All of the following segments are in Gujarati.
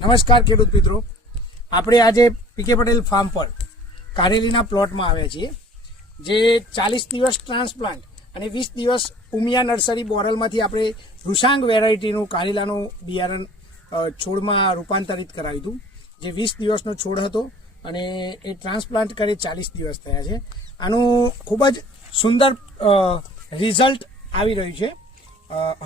નમસ્કાર ખેડૂત મિત્રો, આપણે આજે પીકે પટેલ ફાર્મ પર કારેલીના પ્લોટમાં આવ્યા છીએ, જે 40 દિવસ ટ્રાન્સપ્લાન્ટ અને 20 દિવસ ઉમિયા નર્સરી બોરલમાંથી આપણે રૂસાંગ વેરાયટીનું કારેલાનું બિયારણ છોડમાં રૂપાંતરિત કરાવ્યું હતું, જે 20 દિવસનો છોડ હતો અને એ ટ્રાન્સપ્લાન્ટ કરે 40 દિવસ થયા છે. આનું ખૂબ જ સુંદર રિઝલ્ટ આવી રહ્યું છે.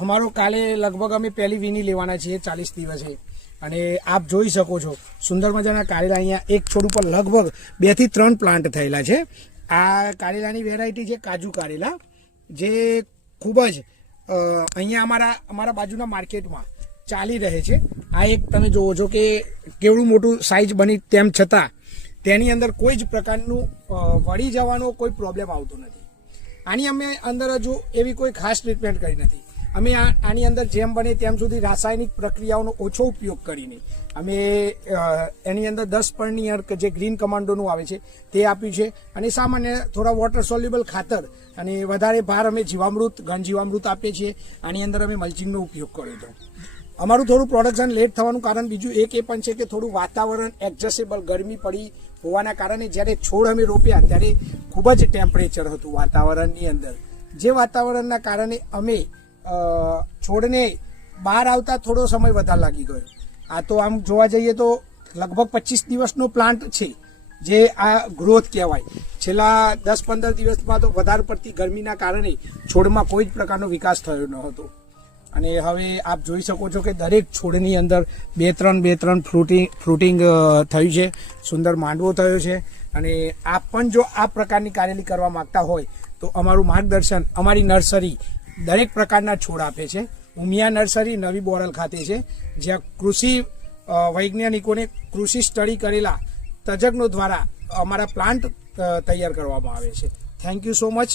અમારો કાલે લગભગ અમે પહેલી વીણી લેવાના છીએ 40 દિવસે, અને આપ જોઈ શકો છો સુંદર મજાના કારેલા અહીંયા એક છોડ ઉપર લગભગ 2 થી 3 પ્લાન્ટ થયેલા છે. આ કારેલાની વેરાયટી છે કાજુ કારેલા, જે ખૂબ જ અહીંયા અમારા બાજુના માર્કેટમાં ચાલી રહે છે. આ એક તમે જોવો છો કે કેવડું મોટું સાઇઝ બની, તેમ છતાં તેની અંદર કોઈ જ પ્રકારનું વળી જવાનો કોઈ પ્રોબ્લેમ આવતો નથી. આની અમે અંદર હજુ એવી કોઈ ખાસ ટ્રીટમેન્ટ કરી નથી. અમે આની અંદર જેમ બને તેમ સુધી રાસાયણિક પ્રક્રિયાઓનો ઓછો ઉપયોગ કરીને અમે એની અંદર 10 પર્ણિયર જે ગ્રીન કમાન્ડોનું આવે છે તે આપ્યું છે, અને સામાન્ય થોડા વોટર સોલ્યુબલ ખાતર અને વધારે ભાર અમે જીવામૃત, ઘન જીવામૃત આપીએ છીએ. આની અંદર અમે મલ્ચિંગનો ઉપયોગ કર્યો હતો. અમારું થોડું પ્રોડક્શન લેટ થવાનું કારણ બીજું એક એ પણ છે કે થોડું વાતાવરણ એડજસ્ટેબલ ગરમી પડી હોવાના કારણે જ્યારે છોડ અમે રોપ્યા ત્યારે ખૂબ જ ટેમ્પરેચર હતું વાતાવરણની અંદર, જે વાતાવરણના કારણે અમે છોડને બહાર આવતા થોડો સમય વધારે લાગી ગયો. આ તો આમ જોવા જઈએ તો લગભગ 25 દિવસનો પ્લાન્ટ છે, જે આ ગ્રોથ કહેવાય. છેલ્લા 10-15 દિવસમાં તો વધારે પડતી ગરમીના કારણે છોડમાં કોઈ જ પ્રકારનો વિકાસ થયો ન હતો. અને હવે આપ જોઈ શકો છો કે દરેક છોડની અંદર 2-3 ફ્રૂટિંગ થયું છે, સુંદર માંડવો થયો છે. અને આપ પણ જો આ પ્રકારની કારેલી કરવા માંગતા હોય તો અમારું માર્ગદર્શન, અમારી નર્સરી દરેક પ્રકારના છોડ આપે છે. ઉમિયા નર્સરી નવી બોરલ ખાતે છે, જ્યાં કૃષિ વૈજ્ઞાનિકોને કૃષિ સ્ટડી કરેલા તજજ્ઞો દ્વારા અમારા પ્લાન્ટ તૈયાર કરવામાં આવે છે. Thank you so much.